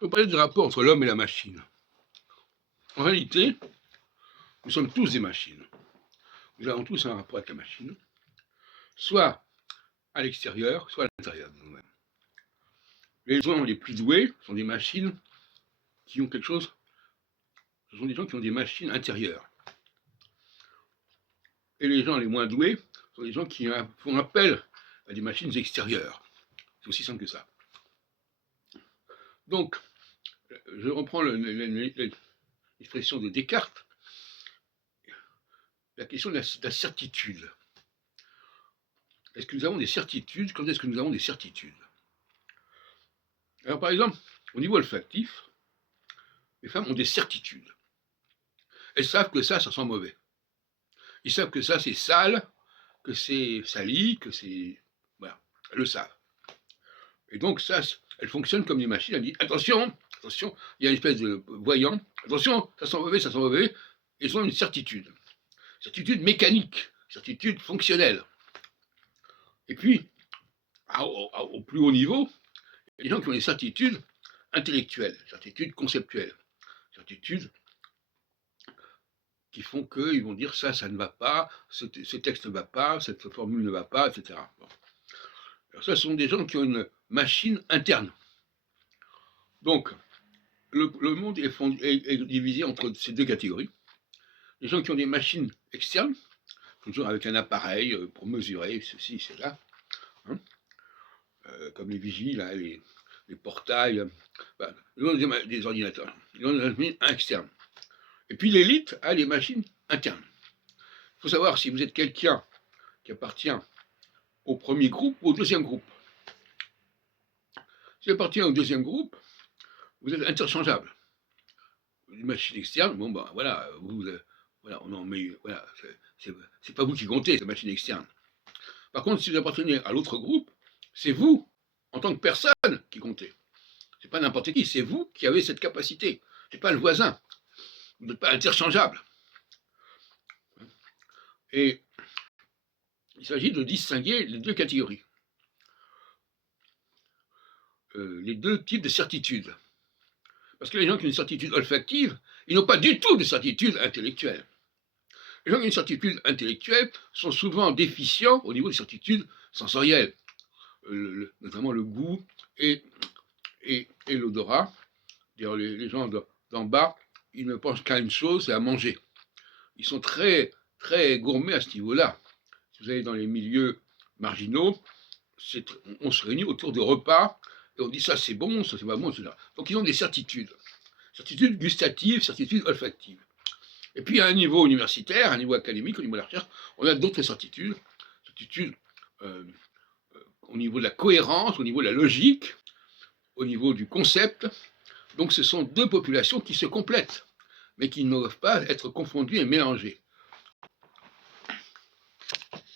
Je vais parler du rapport entre l'homme et la machine. En réalité, nous sommes tous des machines. Nous avons tous un rapport avec la machine, soit à l'extérieur, soit à l'intérieur de nous-mêmes. Les gens les plus doués sont des machines qui ont quelque chose, ce sont des gens qui ont des machines intérieures. Et les gens les moins doués sont des gens qui font appel à des machines extérieures. C'est aussi simple que ça. Donc, je reprends l'expression de Descartes, la question de la certitude. Est-ce que nous avons des certitudes? Quand est-ce que nous avons des certitudes? Alors, par exemple, au niveau olfactif, les femmes ont des certitudes. Elles savent que ça sent mauvais. Ils savent que ça, c'est sale, que c'est sali, que c'est... Voilà, elles le savent. Et donc, ça, elles fonctionnent comme des machines. Elles disent, attention, attention, il y a une espèce de voyant, attention, ça sent mauvais, ça sent mauvais. Ils ont une certitude. Certitude mécanique, certitude fonctionnelle. Et puis, au plus haut niveau, il y a des gens qui ont des certitudes intellectuelles, certitudes conceptuelles, certitudes qui font qu'ils vont dire ça ne va pas, ce texte ne va pas, cette formule ne va pas, etc. Bon. Alors ça, ce sont des gens qui ont une machine interne. Donc, le monde est divisé entre ces deux catégories. Les gens qui ont des machines externes, toujours avec un appareil pour mesurer ceci, cela, hein, comme les vigiles, là, les portails, ils ont des ordinateurs, ils ont des machines externes. Et puis l'élite a les machines internes. Il faut savoir si vous êtes quelqu'un qui appartient au premier groupe ou au deuxième groupe. Si vous appartenez au deuxième groupe, vous êtes interchangeable. Une machine externe, bon ben voilà, voilà, on en met, voilà, c'est pas vous qui comptez, c'est la machine externe. Par contre, si vous appartenez à l'autre groupe, c'est vous, en tant que personne, qui comptez. C'est pas n'importe qui, c'est vous qui avez cette capacité. C'est pas le voisin. Vous n'êtes pas interchangeable. Et il s'agit de distinguer les deux catégories. Les deux types de certitudes. Parce que les gens qui ont une certitude olfactive, ils n'ont pas du tout de certitude intellectuelle. Les gens qui ont une certitude intellectuelle sont souvent déficients au niveau des certitudes sensorielles, notamment le goût et l'odorat. Les gens d'en bas, ils ne pensent qu'à une chose, c'est à manger. Ils sont très, très gourmets à ce niveau-là. Si vous allez dans les milieux marginaux, on se réunit autour de repas, et on dit ça c'est bon, ça c'est pas bon, etc. Donc ils ont des certitudes. Certitudes gustatives, certitudes olfactives. Et puis à un niveau universitaire, à un niveau académique, au niveau de la recherche, on a d'autres certitudes. Certitudes au niveau de la cohérence, au niveau de la logique, au niveau du concept. Donc ce sont deux populations qui se complètent, mais qui ne doivent pas être confondues et mélangées.